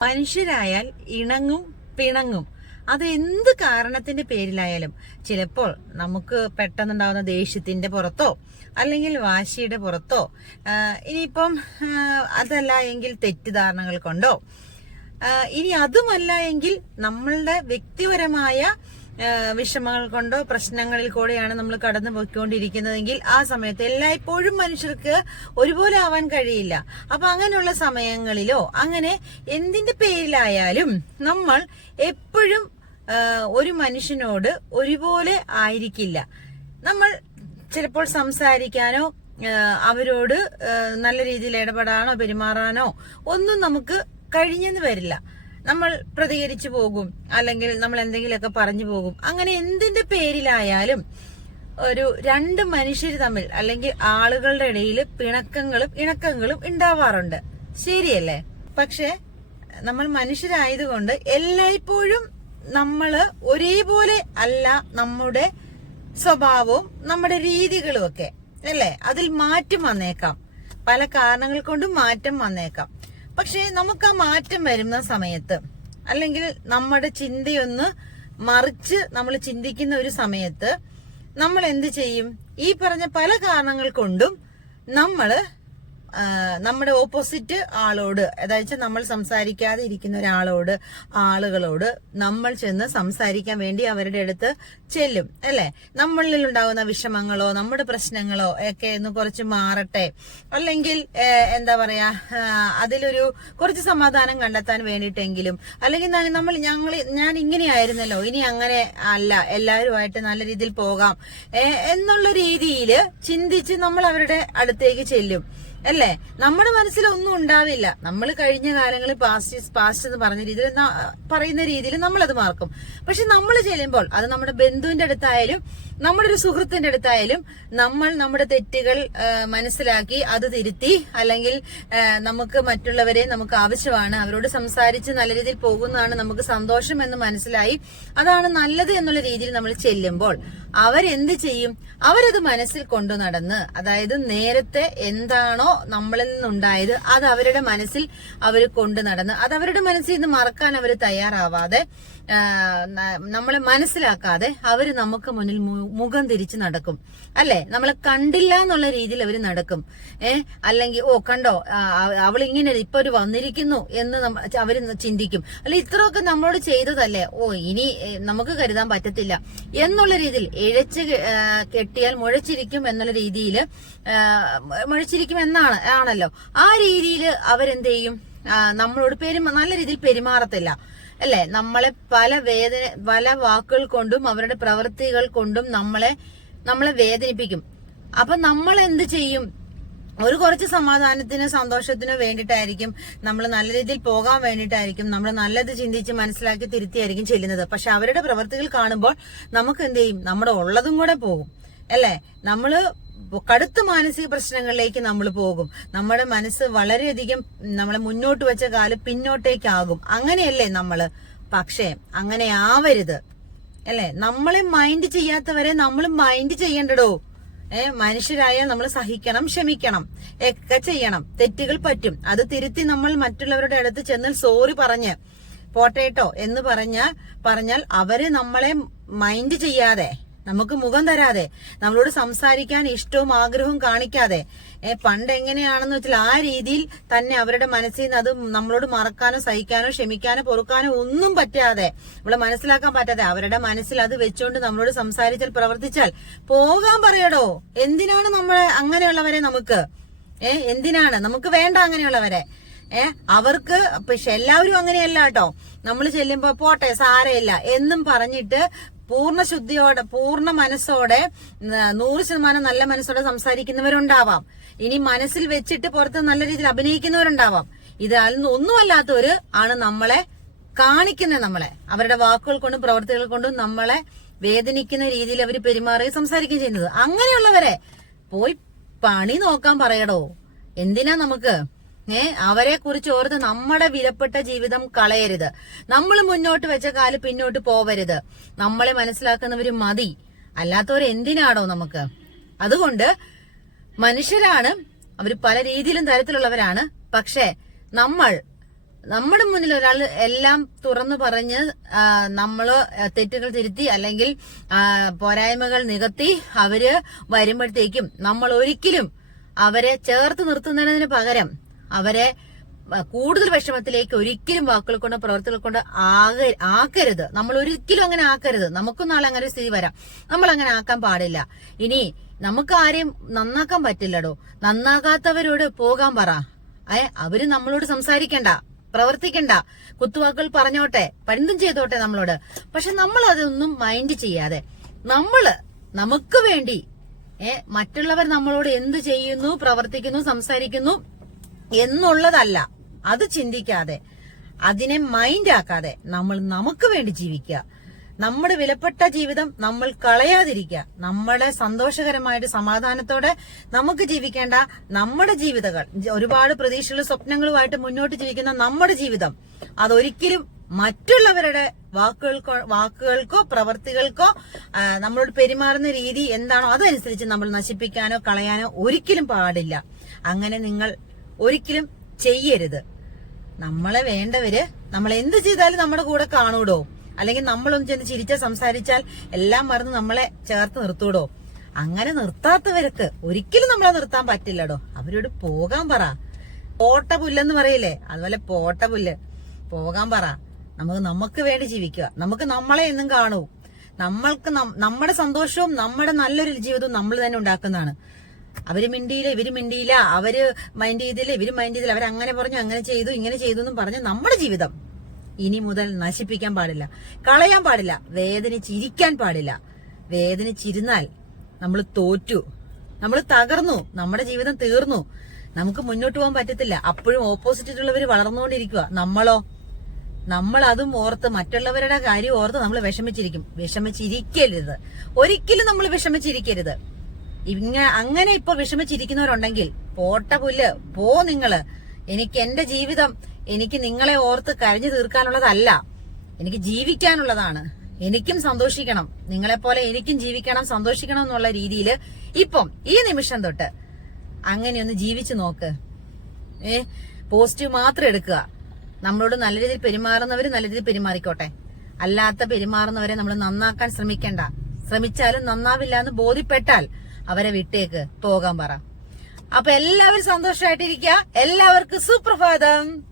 മനുഷ്യരായാൽ ഇണങ്ങും പിണങ്ങും. അത് എന്ത് കാരണത്തിന്റെ പേരിലായാലും ചിലപ്പോൾ നമുക്ക് പെട്ടെന്നുണ്ടാകുന്ന ദേഷ്യത്തിന്റെ പുറത്തോ അല്ലെങ്കിൽ വാശിയുടെ പുറത്തോ ഇനിയിപ്പം അതല്ല എങ്കിൽ തെറ്റിദ്ധാരണകൾ കൊണ്ടോ. ഇനി അതുമല്ല എങ്കിൽ നമ്മളുടെ വ്യക്തിപരമായ വിഷമങ്ങൾ കൊണ്ടോ പ്രശ്നങ്ങളിൽ കൂടെയാണ് നമ്മൾ കടന്നു പോയിക്കൊണ്ടിരിക്കുന്നതെങ്കിൽ ആ സമയത്ത് എല്ലായ്പ്പോഴും മനുഷ്യർക്ക് ഒരുപോലെ ആവാൻ കഴിയില്ല. അപ്പൊ അങ്ങനെയുള്ള സമയങ്ങളിലോ അങ്ങനെ എന്തിന്റെ പേരിലായാലും നമ്മൾ എപ്പോഴും ഒരു മനുഷ്യനോട് ഒരുപോലെ ആയിരിക്കില്ല. നമ്മൾ ചിലപ്പോൾ സംസാരിക്കാനോ അവരോട് നല്ല രീതിയിൽ ഇടപെടാനോ പെരുമാറാനോ ഒന്നും നമുക്ക് കഴിഞ്ഞെന്ന് വരില്ല. നമ്മൾ പ്രതികരിച്ചു പോകും. അല്ലെങ്കിൽ നമ്മൾ എന്തെങ്കിലുമൊക്കെ പറഞ്ഞു പോകും. അങ്ങനെ എന്തിന്റെ പേരിലായാലും ഒരു രണ്ട് മനുഷ്യർ തമ്മിൽ അല്ലെങ്കിൽ ആളുകളുടെ ഇടയിൽ പിണക്കങ്ങളും ഇണക്കങ്ങളും ഉണ്ടാവാറുണ്ട്. ശരിയല്ലേ? പക്ഷെ നമ്മൾ മനുഷ്യരായതുകൊണ്ട് എല്ലായ്പ്പോഴും നമ്മൾ ഒരേപോലെ അല്ല നമ്മുടെ സ്വഭാവവും നമ്മുടെ രീതികളും ഒക്കെ. അല്ലേ? അതിൽ മാറ്റം വന്നേക്കാം. പല കാരണങ്ങൾ കൊണ്ടും മാറ്റം വന്നേക്കാം. പക്ഷെ നമുക്ക് ആ മാറ്റം വരുന്ന സമയത്ത് അല്ലെങ്കിൽ നമ്മുടെ ചിന്തയൊന്ന് മറിച്ച് നമ്മൾ ചിന്തിക്കുന്ന ഒരു സമയത്ത് നമ്മൾ എന്ത് ചെയ്യും? ഈ പറഞ്ഞ പല കാരണങ്ങൾ കൊണ്ടും നമ്മൾ ആ, നമ്മുടെ ഓപ്പോസിറ്റ് ആളോട് അതായത് നമ്മൾ സംസാരിക്കാതെ ഇരിക്കുന്ന ഒരാളോട് ആളുകളോട് നമ്മൾ ചെന്ന് സംസാരിക്കാൻ വേണ്ടി അവരുടെ അടുത്ത് ചെല്ലും അല്ലെ? നമ്മളിൽ ഉണ്ടാകുന്ന വിഷമങ്ങളോ നമ്മുടെ പ്രശ്നങ്ങളോ ഒക്കെ ഒന്ന് കുറച്ച് മാറട്ടെ. അല്ലെങ്കിൽ എന്താ പറയാ അതിലൊരു കുറച്ച് സമാധാനം കണ്ടെത്താൻ വേണ്ടിയിട്ടെങ്കിലും അല്ലെങ്കിൽ നമ്മൾ ഞങ്ങൾ ഞാൻ ഇങ്ങനെയായിരുന്നല്ലോ ഇനി അങ്ങനെ അല്ല എല്ലാവരുമായിട്ട് നല്ല രീതിയിൽ പോകാം എന്നുള്ള രീതിയിൽ ചിന്തിച്ച് നമ്മൾ അവരുടെ അടുത്തേക്ക് ചെല്ലും. അല്ലേ? നമ്മുടെ മനസ്സിലൊന്നും ഉണ്ടാവില്ല. നമ്മൾ കഴിഞ്ഞ കാലങ്ങളിൽ പാസ്റ്റ് പാസ്റ്റ് എന്ന് പറഞ്ഞ രീതിയിൽ പറയുന്ന രീതിയിൽ നമ്മൾ അത് മാർക്കും പക്ഷെ നമ്മൾ ചെല്ലുമ്പോൾ അത് നമ്മുടെ ബന്ധുവിന്റെ അടുത്തായാലും നമ്മുടെ ഒരു സുഹൃത്തിന്റെ അടുത്തായാലും നമ്മൾ നമ്മുടെ തെറ്റുകൾ മനസ്സിലാക്കി അത് തിരുത്തി അല്ലെങ്കിൽ നമുക്ക് മറ്റുള്ളവരെ നമുക്ക് ആവശ്യമാണ് അവരോട് സംസാരിച്ച് നല്ല രീതിയിൽ പോകുന്നതാണ് നമുക്ക് സന്തോഷം എന്ന് മനസ്സിലായി അതാണ് നല്ലത് എന്നുള്ള രീതിയിൽ നമ്മൾ ചെല്ലുമ്പോൾ അവരെന്ത് ചെയ്യും? അവരത് മനസ്സിൽ കൊണ്ടു നടന്ന് അതായത് നേരത്തെ എന്താണോ നമ്മളിൽ നിന്നുണ്ടായത് അത് അവരുടെ മനസ്സിൽ അവർ കൊണ്ടു നടന്ന് അത് അവരുടെ മനസ്സിൽ നിന്ന് മറക്കാൻ അവർ തയ്യാറാവാതെ നമ്മളെ മനസ്സിലാക്കാതെ അവർ നമുക്ക് മുന്നിൽ മുഖം തിരിച്ച് നടക്കും. അല്ലെ? നമ്മളെ കണ്ടില്ല എന്നുള്ള രീതിയിൽ അവർ നടക്കും. ഏ? അല്ലെങ്കിൽ ഓ കണ്ടോ അവൾ ഇങ്ങനെ ഇപ്പൊ ഒരു വന്നിരിക്കുന്നു എന്ന് അവർ ചിന്തിക്കും. അല്ലെ ഇത്രയൊക്കെ നമ്മളോട് ചെയ്തതല്ലേ? ഓ ഇനി നമുക്ക് കരുതാൻ പറ്റത്തില്ല. എന്നുള്ള രീതിയിൽ ഇഴച്ച് കെട്ടിയാൽ മുഴച്ചിരിക്കും എന്നുള്ള രീതിയിൽ മുഴച്ചിരിക്കും എന്നാണ് ആണല്ലോ. ആ രീതിയിൽ അവരെന്ത് ചെയ്യും നമ്മളോട് പെരുമ നല്ല രീതിയിൽ പെരുമാറത്തില്ല. അല്ലെ? നമ്മളെ പല വേദന പല വാക്കുകൾ കൊണ്ടും അവരുടെ പ്രവൃത്തികൾ കൊണ്ടും നമ്മളെ നമ്മളെ വേദനിപ്പിക്കും. അപ്പൊ നമ്മൾ എന്ത് ചെയ്യും? ഒരു കുറച്ച് സമാധാനത്തിനോ സന്തോഷത്തിനോ വേണ്ടിയിട്ടായിരിക്കും നമ്മൾ നല്ല രീതിയിൽ പോകാൻ വേണ്ടിയിട്ടായിരിക്കും നമ്മൾ നല്ലത് ചിന്തിച്ച് മനസ്സിലാക്കി തിരുത്തിയായിരിക്കും ചെല്ലുന്നത്. പക്ഷെ അവരുടെ പ്രവൃത്തികൾ കാണുമ്പോൾ നമുക്ക് എന്ത് ചെയ്യും നമ്മുടെ ഉള്ളതും കൂടെ പോകും. അല്ലേ? നമ്മൾ കടുത്ത മാനസിക പ്രശ്നങ്ങളിലേക്ക് നമ്മൾ പോകും. നമ്മുടെ മനസ്സ് വളരെയധികം നമ്മളെ മുന്നോട്ട് വെച്ച കാലം പിന്നോട്ടേക്കാകും. അങ്ങനെയല്ലേ നമ്മൾ പക്ഷേ അങ്ങനെ ആവരുത്. അല്ലെ? നമ്മളെ മൈൻഡ് ചെയ്യാത്തവരെ നമ്മൾ മൈൻഡ് ചെയ്യണ്ടടോ? ഏ മനുഷ്യരായാൽ നമ്മൾ സഹിക്കണം ക്ഷമിക്കണം ഒക്കെ ചെയ്യണം. തെറ്റുകൾ പറ്റും. അത് തിരുത്തി നമ്മൾ മറ്റുള്ളവരുടെ അടുത്ത് ചെന്ന് സോറി പറഞ്ഞ് പോട്ടേട്ടോ എന്ന് പറഞ്ഞാൽ പറഞ്ഞാൽ അവർ നമ്മളെ മൈൻഡ് ചെയ്യാതെ നമുക്ക് മുഖം തരാതെ നമ്മളോട് സംസാരിക്കാൻ ഇഷ്ടവും ആഗ്രഹവും കാണിക്കാതെ. ഏ പണ്ട് എങ്ങനെയാണെന്ന് വെച്ചാൽ ആ രീതിയിൽ തന്നെ അവരുടെ മനസ്സിൽ നിന്ന് അത് നമ്മളോട് മറക്കാനോ സഹിക്കാനോ ക്ഷമിക്കാനോ പൊറുക്കാനോ ഒന്നും പറ്റാതെ നമ്മളെ മനസ്സിലാക്കാൻ പറ്റാതെ അവരുടെ മനസ്സിൽ അത് വെച്ചുകൊണ്ട് നമ്മളോട് സംസാരിച്ചാൽ പ്രവർത്തിച്ചാൽ പോകാൻ പറയടോ. എന്തിനാണ് നമ്മളെ അങ്ങനെയുള്ളവരെ നമുക്ക്? ഏ എന്തിനാണ്? നമുക്ക് വേണ്ട അങ്ങനെയുള്ളവരെ. ഏ അവർക്ക് പക്ഷെ എല്ലാവരും അങ്ങനെയല്ല കേട്ടോ. നമ്മൾ ചെല്ലുമ്പോ പോട്ടെ സാരയില്ല എന്നും പറഞ്ഞിട്ട് പൂർണ ശുദ്ധിയോടെ പൂർണ മനസ്സോടെ നൂറ് ശതമാനം നല്ല മനസ്സോടെ സംസാരിക്കുന്നവരുണ്ടാവാം. ഇനി മനസ്സിൽ വെച്ചിട്ട് പുറത്ത് നല്ല രീതിയിൽ അഭിനയിക്കുന്നവരുണ്ടാവാം. ഇത് ഒന്നുമല്ലാത്തവര് ആണ് നമ്മളെ കാണിക്കുന്നത് നമ്മളെ. അവരുടെ വാക്കുകൾ കൊണ്ടും പ്രവർത്തികൾ കൊണ്ടും നമ്മളെ വേദനിക്കുന്ന രീതിയിൽ അവർ പെരുമാറുകയും സംസാരിക്കുകയും ചെയ്യുന്നത്. അങ്ങനെയുള്ളവരെ പോയി പണി നോക്കാൻ പറയടോ. എന്തിനാ നമുക്ക്? ഏ അവരെ കുറിച്ച് ഓർത്ത് നമ്മുടെ വിലപ്പെട്ട ജീവിതം കളയരുത്. നമ്മൾ മുന്നോട്ട് വെച്ച കാൽ പിന്നോട്ട് പോവരുത്. നമ്മളെ മനസ്സിലാക്കുന്നവര് മതി. അല്ലാത്തവർ എന്തിനാണോ നമുക്ക്? അതുകൊണ്ട് മനുഷ്യരാണ് അവർ പല രീതിയിലും തരത്തിലുള്ളവരാണ്. പക്ഷെ നമ്മൾ നമ്മുടെ മുന്നിൽ ഒരാൾ എല്ലാം തുറന്നു പറഞ്ഞ് നമ്മൾ തെറ്റുകൾ തിരുത്തി അല്ലെങ്കിൽ പോരായ്മകൾ നികത്തി അവർ വരുമ്പോഴത്തേക്കും നമ്മൾ ഒരിക്കലും അവരെ ചേർത്ത് നിർത്തുന്നതിന് പകരം അവരെ കൂടുതൽ വിഷമത്തിലേക്ക് ഒരിക്കലും വാക്കുകൾ കൊണ്ട് പ്രവർത്തികൾ കൊണ്ട് ആക ആക്കരുത്. നമ്മൾ ഒരിക്കലും അങ്ങനെ ആക്കരുത്. നമുക്കും നാളെ അങ്ങനെ സ്ഥിതി വരാം. നമ്മൾ അങ്ങനെ ആക്കാൻ പാടില്ല. ഇനി നമുക്ക് ആരെയും നന്നാക്കാൻ പറ്റില്ലടോ. നന്നാകാത്തവരോട് പോകാൻ പറ. ഏ അവർ നമ്മളോട് സംസാരിക്കണ്ട പ്രവർത്തിക്കണ്ട. കുത്തുവാക്കുകൾ പറഞ്ഞോട്ടെ പണ്ടും ചെയ്തോട്ടെ നമ്മളോട്. പക്ഷെ നമ്മൾ അതൊന്നും മൈൻഡ് ചെയ്യാതെ. നമ്മൾ നമുക്ക് വേണ്ടി ഏ മറ്റുള്ളവർ നമ്മളോട് എന്ത് ചെയ്യുന്നു പ്രവർത്തിക്കുന്നു സംസാരിക്കുന്നു എന്നുള്ളതല്ല. അത് ചിന്തിക്കാതെ അതിനെ മൈൻഡ് ആക്കാതെ നമ്മൾ നമുക്ക് വേണ്ടി ജീവിക്കുക. നമ്മുടെ വിലപ്പെട്ട ജീവിതം നമ്മൾ കളയാതിരിക്കുക. നമ്മളെ സന്തോഷകരമായിട്ട് സമാധാനത്തോടെ നമുക്ക് ജീവിക്കേണ്ട നമ്മുടെ ജീവിതകൾ ഒരുപാട് പ്രതീക്ഷകളും സ്വപ്നങ്ങളുമായിട്ട് മുന്നോട്ട് ജീവിക്കുന്ന നമ്മുടെ ജീവിതം അതൊരിക്കലും മറ്റുള്ളവരുടെ വാക്കുകൾക്കോ വാക്കുകൾക്കോ പ്രവർത്തികൾക്കോ നമ്മളോട് പെരുമാറുന്ന രീതി എന്താണോ അതനുസരിച്ച് നമ്മൾ നശിപ്പിക്കാനോ കളയാനോ ഒരിക്കലും പാടില്ല. അങ്ങനെ നിങ്ങൾ ഒരിക്കലും ചെയ്യരുത്. നമ്മളെ വേണ്ടവര് നമ്മൾ എന്ത് ചെയ്താലും നമ്മുടെ കൂടെ കാണൂടോ? അല്ലെങ്കിൽ നമ്മളൊന്ന് ചെന്ന് ചിരിച്ച സംസാരിച്ചാൽ എല്ലാം മറന്ന് നമ്മളെ ചേർത്ത് നിർത്തൂടോ? അങ്ങനെ നിർത്താത്തവർക്ക് ഒരിക്കലും നമ്മളെ നിർത്താൻ പറ്റില്ലടോ. അവരോട് പോകാൻ പറ. പോട്ട പുല്ലെന്ന് പറയില്ലേ? അതുപോലെ പോട്ട പുല്ല്. പോകാൻ പറ. നമുക്ക് നമുക്ക് വേണ്ടി ജീവിക്കുക. നമുക്ക് നമ്മളെ എന്നും കാണൂ. നമ്മൾക്ക് നമ്മുടെ സന്തോഷവും നമ്മുടെ നല്ലൊരു ജീവിതവും നമ്മൾ തന്നെ ഉണ്ടാക്കുന്നതാണ്. അവർ മിണ്ടിയില്ല ഇവർ മിണ്ടിയില്ല അവർ മൈൻഡ് ചെയ്തില്ല ഇവർ മൈൻഡ് ചെയ്തില്ല അവരങ്ങനെ പറഞ്ഞു അങ്ങനെ ചെയ്തു ഇങ്ങനെ ചെയ്തു എന്നും പറഞ്ഞ് നമ്മുടെ ജീവിതം ഇനി മുതൽ നശിപ്പിക്കാൻ പാടില്ല. കളയാൻ പാടില്ല. വേദനിച്ചിരിക്കാൻ പാടില്ല. വേദനിച്ചിരുന്നാൽ നമ്മൾ തോറ്റു. നമ്മൾ തകർന്നു. നമ്മുടെ ജീവിതം തീർന്നു. നമുക്ക് മുന്നോട്ട് പോകാൻ പറ്റത്തില്ല. അപ്പോഴും ഓപ്പോസിറ്റിലുള്ളവർ വളർന്നുകൊണ്ടിരിക്കുക നമ്മളോ? നമ്മൾ അതും ഓർത്ത് മറ്റുള്ളവരുടെ കാര്യം ഓർത്ത് നമ്മൾ വിഷമിച്ചിരിക്കും. വിഷമിച്ചിരിക്കരുത്. ഒരിക്കലും നമ്മൾ വിഷമിച്ചിരിക്കരുത്. ഇങ്ങ അങ്ങനെ ഇപ്പൊ വിഷമിച്ചിരിക്കുന്നവരുണ്ടെങ്കിൽ പോട്ട പുല്ല് പോ നിങ്ങൾ. എനിക്ക് എന്റെ ജീവിതം എനിക്ക് നിങ്ങളെ ഓർത്ത് കരഞ്ഞു തീർക്കാനുള്ളതല്ല. എനിക്ക് ജീവിക്കാനുള്ളതാണ്. എനിക്കും സന്തോഷിക്കണം. നിങ്ങളെപ്പോലെ എനിക്കും ജീവിക്കണം സന്തോഷിക്കണം എന്നുള്ള രീതിയിൽ ഇപ്പം ഈ നിമിഷം തൊട്ട് അങ്ങനെയൊന്ന് ജീവിച്ചു നോക്ക്. ഏ? പോസിറ്റീവ് മാത്രം എടുക്കുക. നമ്മളോട് നല്ല രീതിയിൽ പെരുമാറുന്നവര് നല്ല രീതിയിൽ പെരുമാറിക്കോട്ടെ. അല്ലാത്ത പെരുമാറുന്നവരെ നമ്മൾ നന്നാക്കാൻ ശ്രമിക്കേണ്ട. ശ്രമിച്ചാലും നന്നാവില്ല എന്ന് ബോധ്യപ്പെട്ടാൽ അവരെ വിട്ടേക്ക് പോകാൻ പറ. അപ്പൊ എല്ലാവരും സന്തോഷമായിട്ടിരിക്കുക എല്ലാവർക്കും സുപ്രഭാതം.